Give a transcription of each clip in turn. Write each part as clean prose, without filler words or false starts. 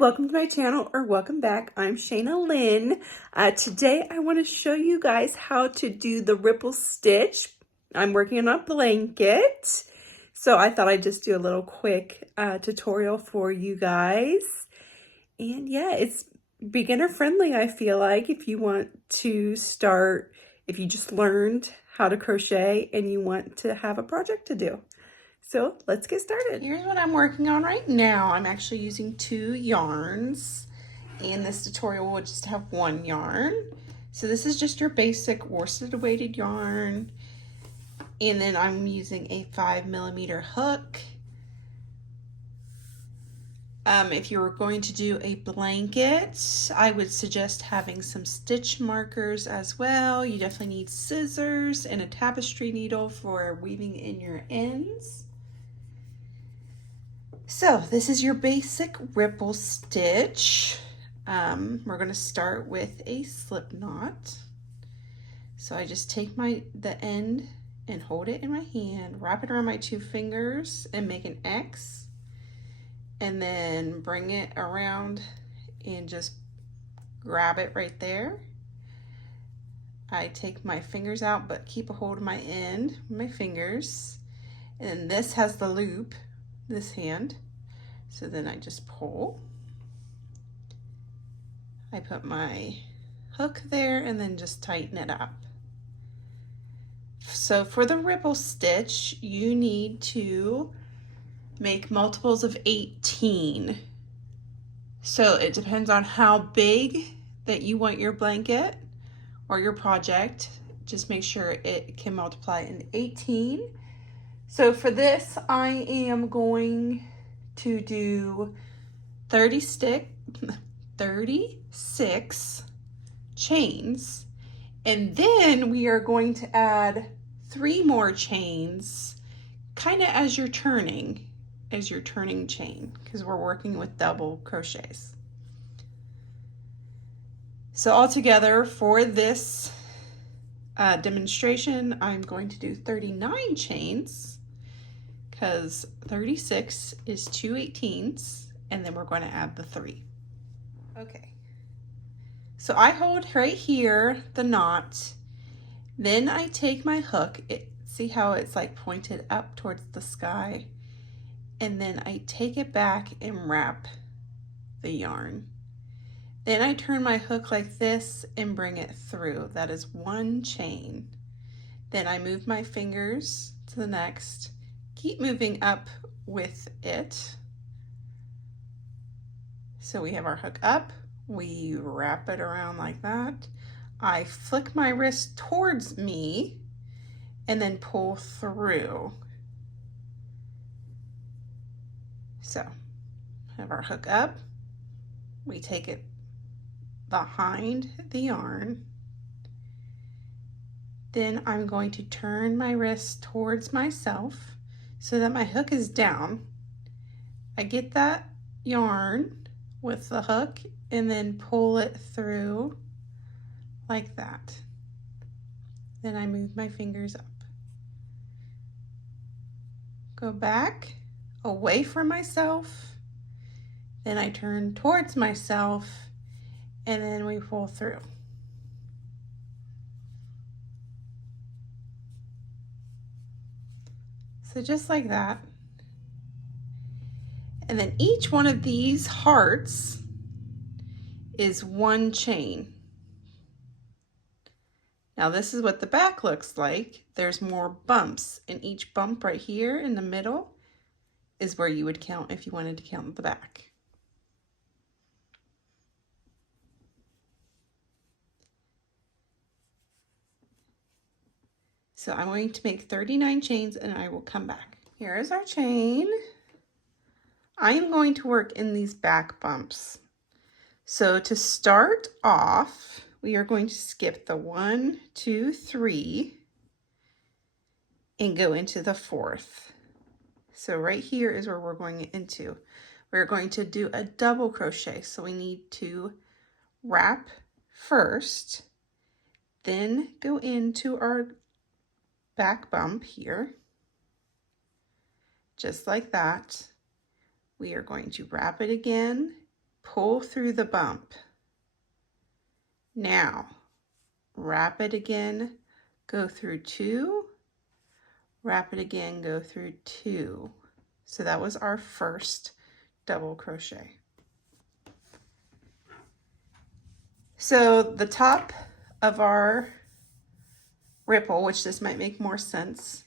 welcome to my channel, or welcome back. I'm Shayna Lynn. Today I want to show you guys how to do the ripple stitch. I'm working on a blanket, so I thought I'd just do a little quick tutorial for you guys. And yeah, it's beginner friendly, I feel like, if you want to start, if you just learned how to crochet and you want to have a project to do. So let's get started. Here's what I'm working on right now. I'm actually using 2 yarns. In this tutorial, we'll just have 1 yarn. So this is just your basic worsted weighted yarn. And then I'm using a 5mm hook. If you were going to do a blanket, I would suggest having some stitch markers as well. You definitely need scissors and a tapestry needle for weaving in your ends. So this is your basic ripple stitch. We're going to start with a slip knot. So I just take the end and hold it in my hand, wrap it around my 2 fingers and make an X, and then bring it around and just grab it right there. I take my fingers out but keep a hold of my end with my fingers, and this has the loop, this hand. So then I just pull. I put my hook there and then just tighten it up. So for the ripple stitch, you need to make multiples of 18. So it depends on how big that you want your blanket or your project. Just make sure it can multiply into 18. So for this, I am going to do 36 chains, and then we are going to add 3 more chains kind of as you're turning chain, because we're working with double crochets. So altogether for this demonstration, I'm going to do 39 chains, because 36 is 2 18s, and then we're going to add the 3. Okay, so I hold right here the knot, then I take my hook, see how it's like pointed up towards the sky, and then I take it back and wrap the yarn. Then I turn my hook like this and bring it through. That is 1 chain. Then I move my fingers to the next, keep moving up with it. So we have our hook up, we wrap it around like that. I flick my wrist towards me and then pull through. So have our hook up, we take it behind the yarn. Then I'm going to turn my wrist towards myself so that my hook is down. I get that yarn with the hook and then pull it through like that. Then I move my fingers up. Go back away from myself. Then I turn towards myself and then we pull through. So just like that. And then each one of these hearts is 1 chain. Now this is what the back looks like. There's more bumps, and each bump right here in the middle is where you would count if you wanted to count the back. So I'm going to make 39 chains and I will come back. Here is our chain. I am going to work in these back bumps. So to start off, we are going to skip the 1, 2, 3 and go into the 4th. So right here is where we're going into. We're going to do a double crochet. So we need to wrap first, then go into our back bump here, just like that. We are going to wrap it again pull through the bump. Now, wrap it again, go through 2, wrap it again, go through 2. So that was our first double crochet. So the top of our ripple, which this might make more sense,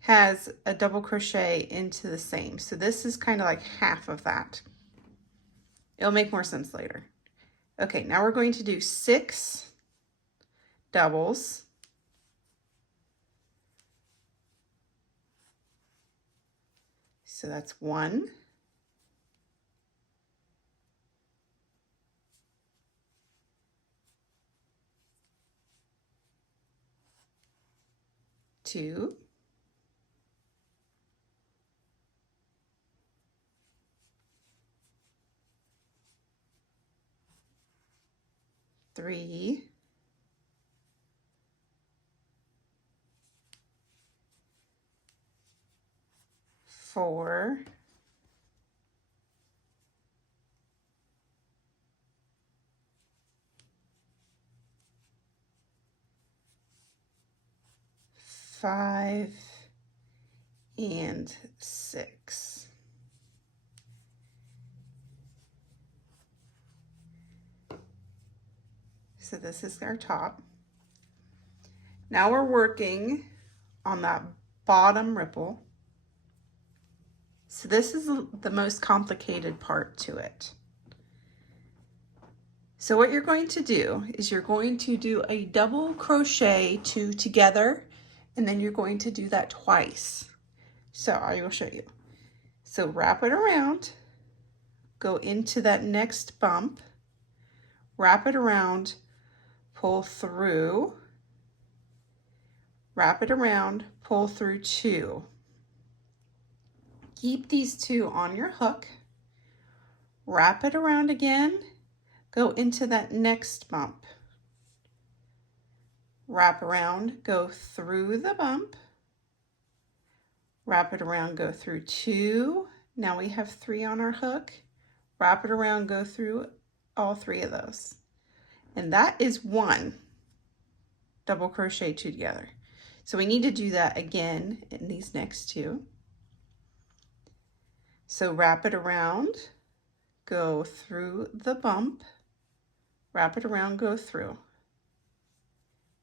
has a double crochet into the same. So this is kind of like half of that. It'll make more sense later. Okay, now we're going to do 6 doubles. So that's 1, 2, 3, 4, 5, and 6. So this is our top. Now we're working on that bottom ripple. So this is the most complicated part to it. So what you're going to do is you're going to do a double crochet 2 together, and then you're going to do that twice. So I will show you. So wrap it around, go into that next bump, wrap it around, pull through, wrap it around, pull through 2. Keep these 2 on your hook, wrap it around again, go into that next bump, wrap around, go through the bump, wrap it around, go through 2. Now we have 3 on our hook, wrap it around, go through all 3 of those. And that is 1 double crochet 2 together. So we need to do that again in these next 2. So wrap it around, go through the bump, wrap it around, go through,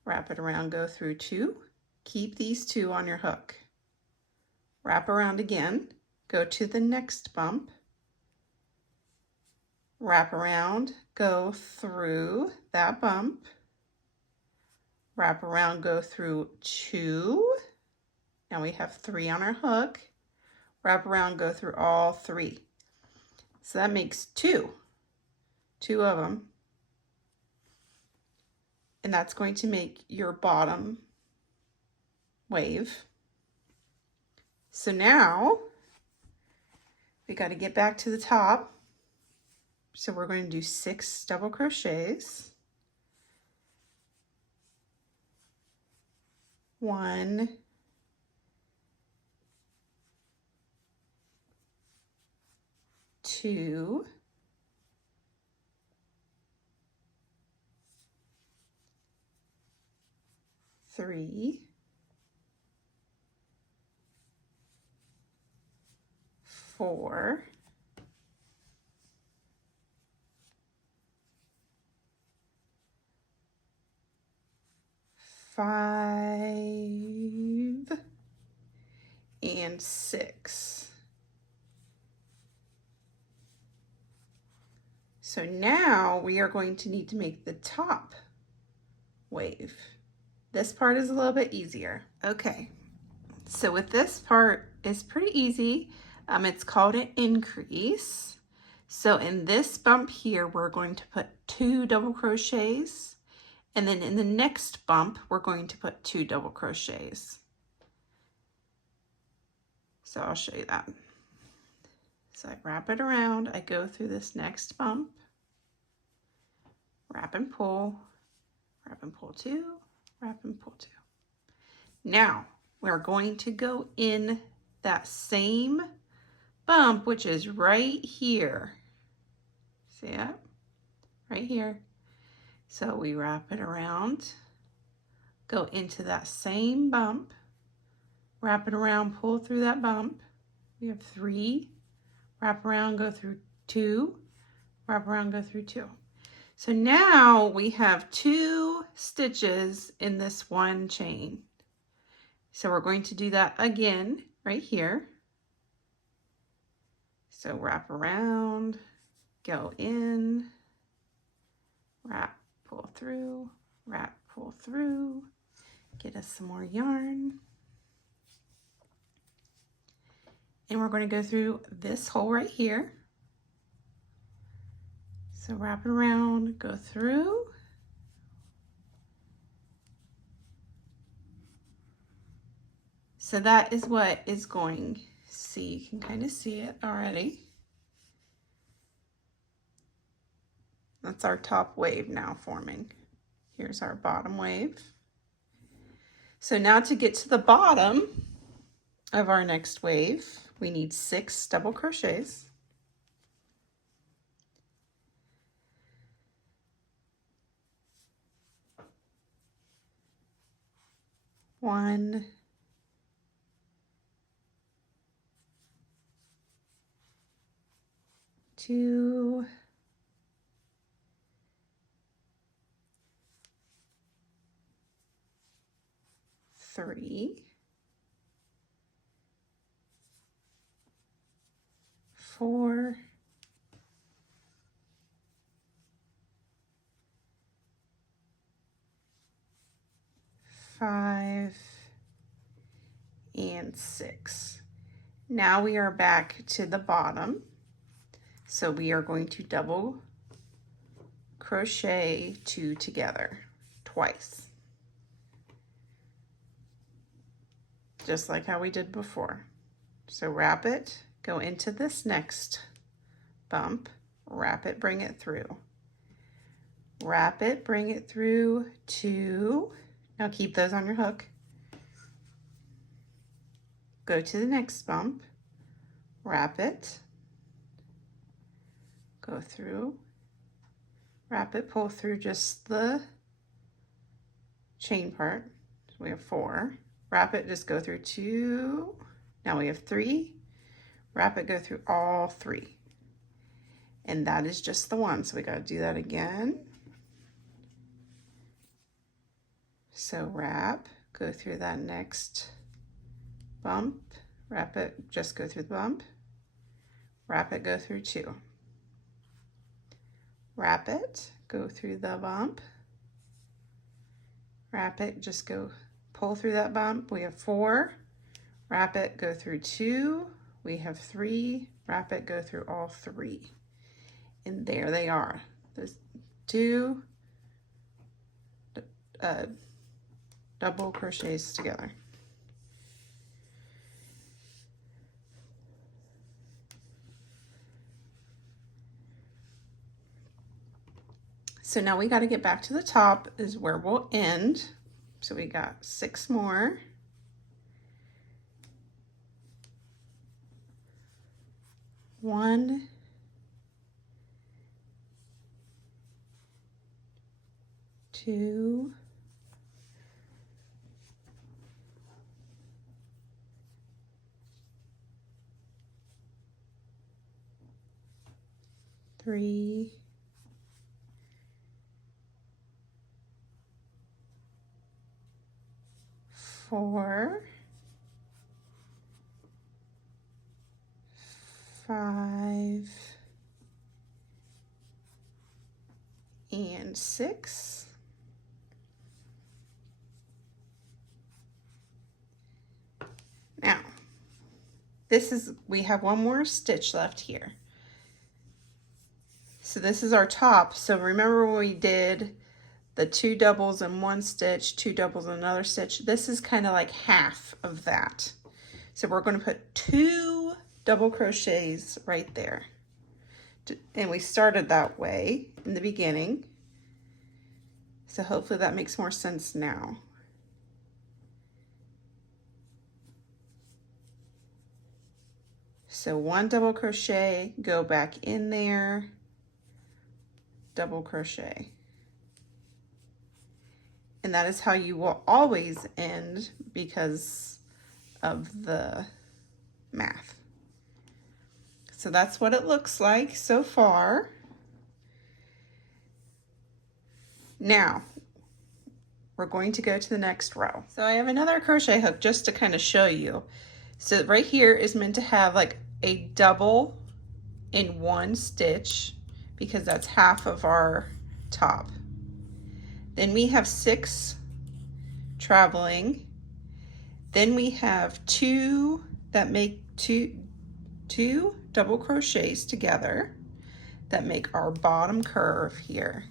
wrap it around, go through 2, keep these 2 on your hook, wrap around again, go to the next bump, wrap around, go through that bump, wrap around, go through 2, now we have 3 on our hook, wrap around, go through all 3. So that makes 2 of them. And that's going to make your bottom wave. So now we got to get back to the top. So we're going to do 6 double crochets. 1, 2, 3, 4, 5, and 6. So now we are going to need to make the top wave. This part is a little bit easier. Okay, so with this part, it's pretty easy. It's called an increase. So in this bump here, we're going to put 2 double crochets. And then in the next bump, we're going to put 2 double crochets. So I'll show you that. So I wrap it around, I go through this next bump, wrap and pull 2, wrap and pull 2. Now we're going to go in that same bump, which is right here. See it? Right here. So we wrap it around, go into that same bump, wrap it around, pull through that bump. We have 3, wrap around, go through 2, wrap around, go through 2. So now we have 2 stitches in this one chain. So we're going to do that again right here. So wrap around, go in, wrap, pull through, wrap, pull through, get us some more yarn. And we're going to go through this hole right here. So wrap it around, go through. So that is what is going, see, you can kind of see it already. That's our top wave now forming. Here's our bottom wave. So now to get to the bottom of our next wave, we need 6 double crochets. 1, 2, 3, 4, 5, and 6. Now we are back to the bottom. So we are going to double crochet 2 together twice. Just like how we did before. So wrap it, go into this next bump, wrap it, bring it through. Wrap it, bring it through 2. Now keep those on your hook. Go to the next bump, wrap it, go through, wrap it, pull through just the chain part. So we have 4. Wrap it, just go through 2. Now we have 3. Wrap it, go through all 3. And that is just the one. So we got to do that again. So wrap, go through that next bump, wrap it, just go through the bump, wrap it, go through 2. Wrap it, go through the bump, wrap it, just go pull through that bump. We have 4. Wrap it, go through 2. We have 3. Wrap it, go through all 3. And there they are. Those 2 double crochets together. So now we got to get back to the top is where we'll end. So we got 6 more. One, 2, 3, 4, 5, and 6. Now, we have one more stitch left here. So this is our top. So remember when we did the 2 doubles in one stitch, 2 doubles in another stitch? This is kind of like half of that. So we're going to put 2 double crochets right there. And we started that way in the beginning. So hopefully that makes more sense now. So 1 double crochet, go back in there, double crochet. And that is how you will always end because of the math. So that's what it looks like so far. Now, we're going to go to the next row. So I have another crochet hook just to kind of show you. So right here is meant to have like a double in one stitch because that's half of our top. Then we have 6 traveling. Then we have 2 that make two double crochets together that make our bottom curve here.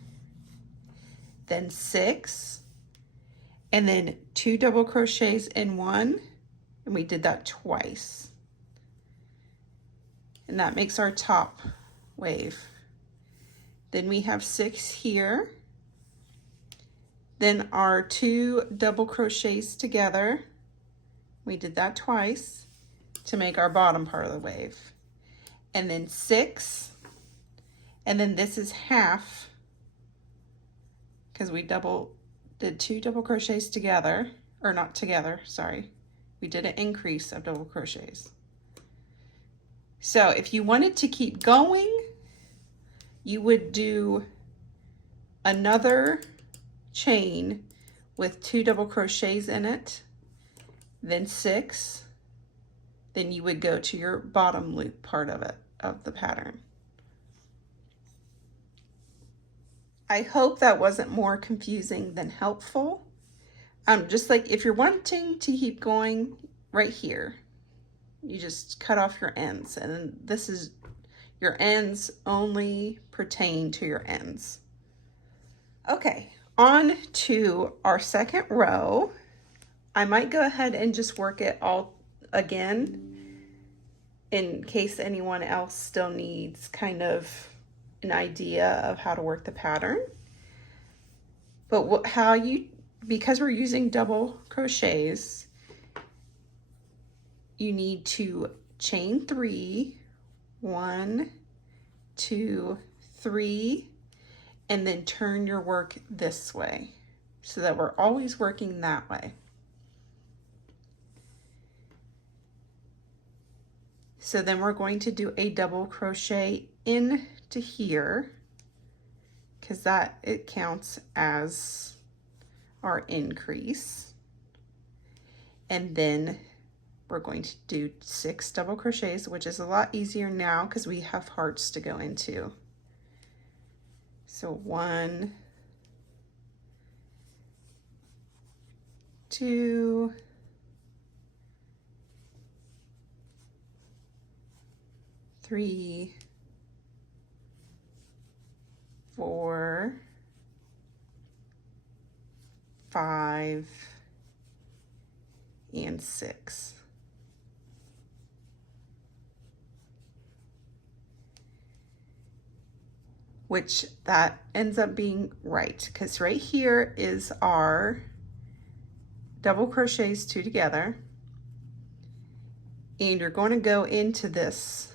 Then 6, and then 2 double crochets in one, and we did that twice. And that makes our top wave. Then we have 6 here. Then our 2 double crochets together. We did that twice to make our bottom part of the wave. And then 6, and then this is half because we did 2 double crochets together, or not together, sorry. We did an increase of double crochets. So if you wanted to keep going, you would do another chain with 2 double crochets in it, then 6, then you would go to your bottom loop part of it, of the pattern. I hope that wasn't more confusing than helpful. Just like if you're wanting to keep going right here, you just cut off your ends, and then this is, your ends only pertain to your ends. Okay, on to our second row. I might go ahead and just work it all again in case anyone else still needs kind of an idea of how to work the pattern. But because we're using double crochets, you need to chain 3, 1, 2, 3, and then turn your work this way so that we're always working that way. So then we're going to do a double crochet into here because it counts as our increase. And then we're going to do 6 double crochets, which is a lot easier now because we have hearts to go into. So 1, 2, 3, 4, 5, and 6. Which that ends up being right, because right here is our double crochets 2 together, and you're going to go into this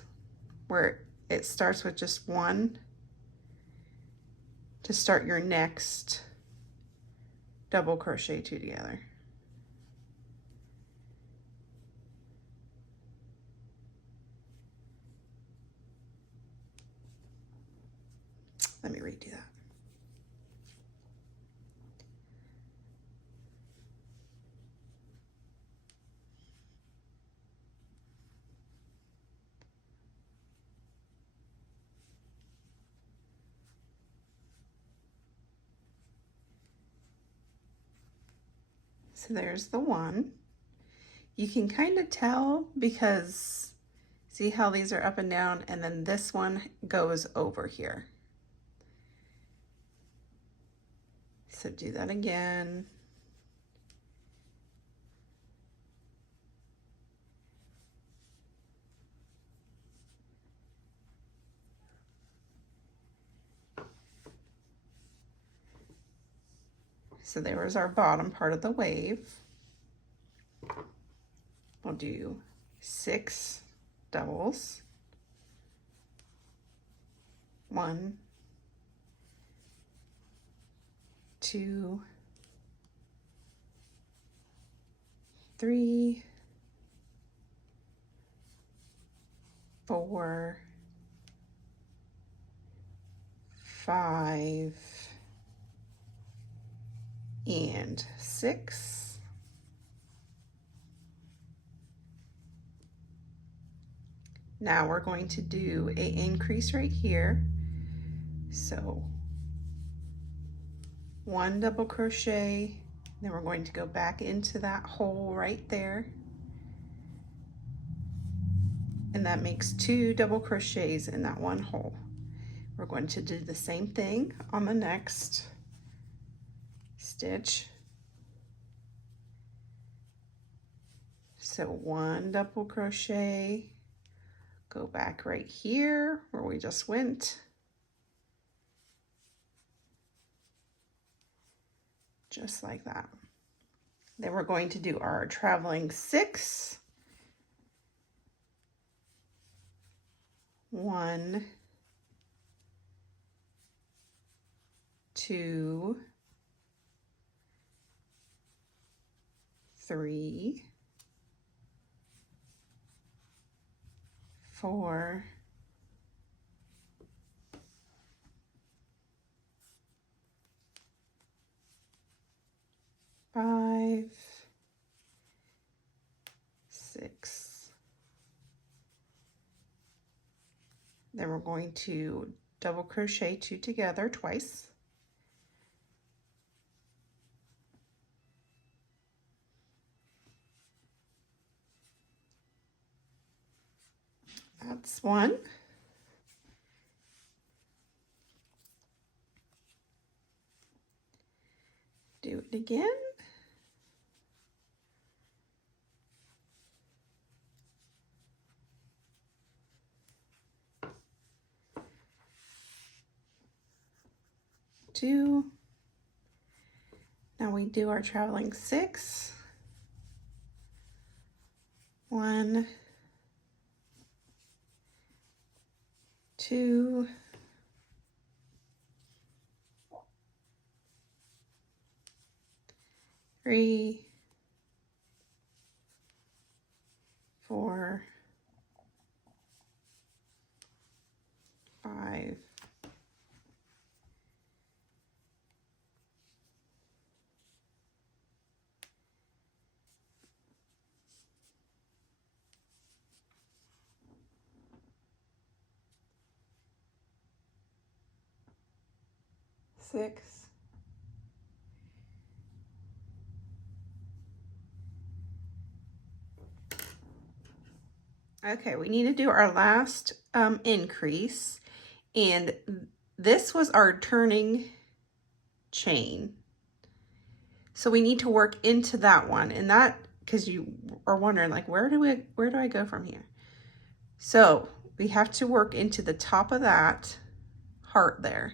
where it starts with just 1 to start your next double crochet 2 together. Let me redo that. So there's the 1. You can kind of tell because see how these are up and down, and then this one goes over here. So do that again. So there was our bottom part of the wave. We'll do 6 doubles. 1, 2, 3, 4, 5, and 6. Now we're going to do an increase right here. So 1 double crochet, then we're going to go back into that hole right there. And that makes 2 double crochets in that one hole. We're going to do the same thing on the next stitch. So 1 double crochet, go back right here where we just went. Just like that. Then we're going to do our traveling 6. 1, 2, 3, 4, 5, 6. Then we're going to double crochet 2 together twice. That's 1. Do it again. Two. Now we do our traveling 6. 1, 2, 3, 4, 5, 6. Okay, we need to do our last increase, and this was our turning chain. So we need to work into that one, and that, because you are wondering, like, where do I go from here? So we have to work into the top of that heart there.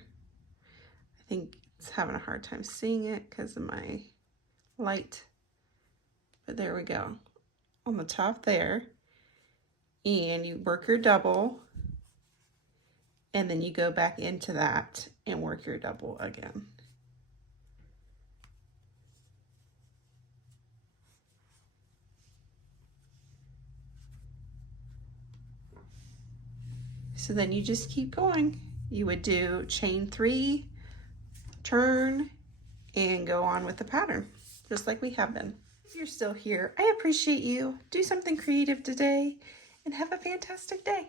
I think it's having a hard time seeing it because of my light, but there we go, on the top there. And you work your double, and then you go back into that and work your double again. So then you just keep going. You would do chain 3, turn, and go on with the pattern, just like we have been. If you're still here, I appreciate you. Do something creative today, and have a fantastic day.